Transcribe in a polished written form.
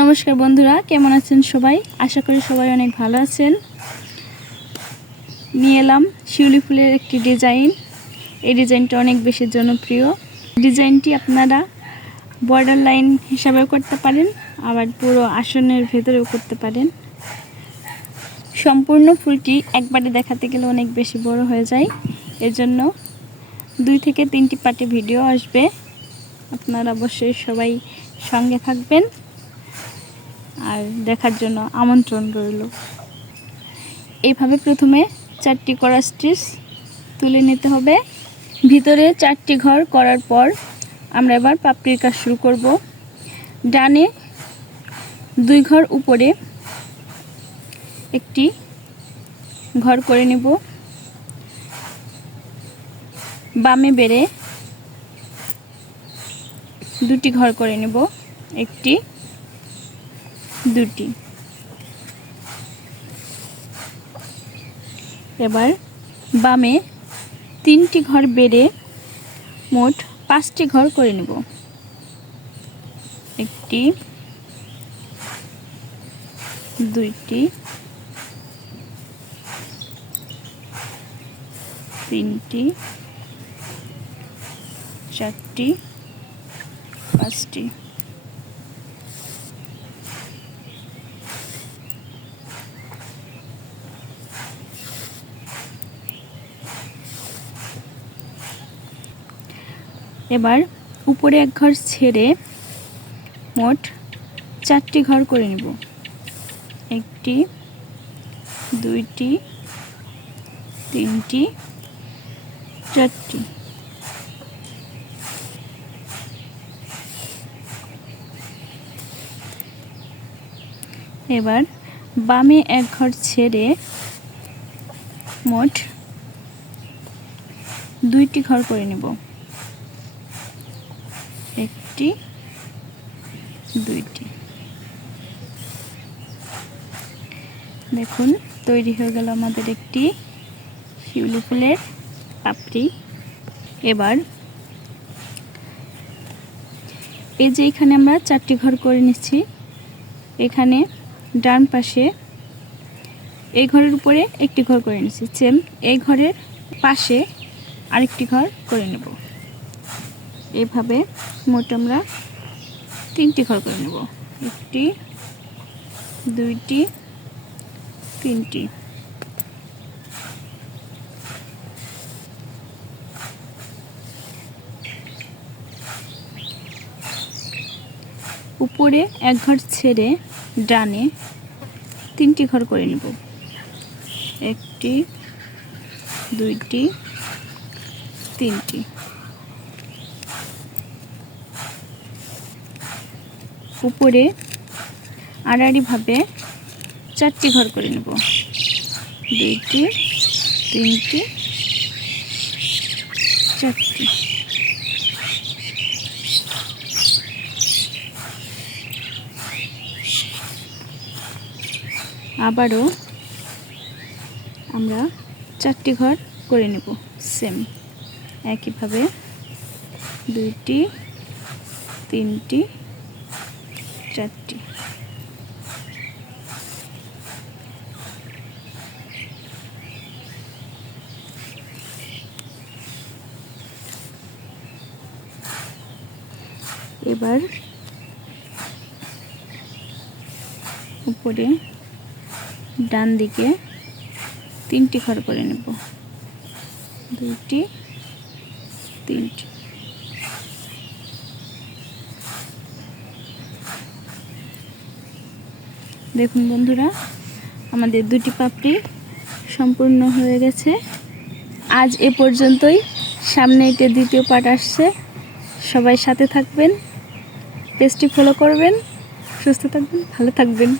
নমস্কার বন্ধুরা, কেমন আছেন সবাই? আশা করি সবাই অনেক ভালো আছেন। নিয়ে এলাম শিউলি ফুলের একটি ডিজাইন। এই ডিজাইনটা অনেক বেশি জনপ্রিয়। ডিজাইনটি আপনারা বর্ডার লাইন হিসাবেও করতে পারেন, আবার পুরো আসনের ভেতরেও করতে পারেন। সম্পূর্ণ ফুলটি একবারে দেখাতে গেলে অনেক বেশি বড় হয়ে যায়, এজন্য 2 থেকে 3টি পার্টে ভিডিও আসবে। আপনারা অবশ্যই সবাই সঙ্গে থাকবেন আর দেখার জন্য আমন্ত্রণ রইল। এইভাবে প্রথমে 4টি কড়া স্টিচ তুলে নিতে হবে। ভিতরে 4টি ঘর করার পর আমরা এবার পাপড়ির কাজ শুরু করব। ডানে 2 ঘর উপরে একটি ঘর করে নেব, বামে বেড়ে 2টি ঘর করে নেব, একটি 2টি। এবার বামে 3টি ঘর বেড়ে মোট 5টি ঘর করে নেব, একটি 2টি 3টি 4টি 5টি। এবার উপরে 1 ঘর ছেড়ে মোট 4টি ঘর করে নেব, একটি 2টি 3টি 4টি। এবার বামে 1 ঘর ছেড়ে মোট 2টি ঘর করে নেব, একটি 2টি। দেখুন তৈরি হয়ে গেল আমাদের একটি শিউলি ফুলের পাপড়ি। এবার এই যে এখানে আমরা 4টি ঘর করে নিচ্ছি, এখানে ডান পাশে এই ঘরের উপরে একটি ঘর করে নিচ্ছি, সেম এই ঘরের পাশে আরেকটি ঘর করে নেব। এভাবে মোট আমরা 3টি ঘর করে নেব, একটি 2টি 3টি। উপরে 1 ঘর ছেড়ে ডানে 3টি ঘর করে নেব, একটি 2টি 3টি। উপরে আড়াআড়িভাবে 4টি ঘর করে নেব, 2টি 3টি 4টি। আবারও আমরা 4টি ঘর করে নেব, সেম একইভাবে 2টি 3টি 4টি। এবার উপরে ডান দিকে 3টি ঘর করে নেব, 2টি 3টি। দেখুন বন্ধুরা, আমাদের 2টি পাপড়ি সম্পূর্ণ হয়ে গেছে। আজ এ পর্যন্তই, সামনে এটা 2য় পার্ট আসছে। সবাই সাথে থাকবেন, পেজটি ফলো করবেন, সুস্থ থাকবেন, ভালো থাকবেন।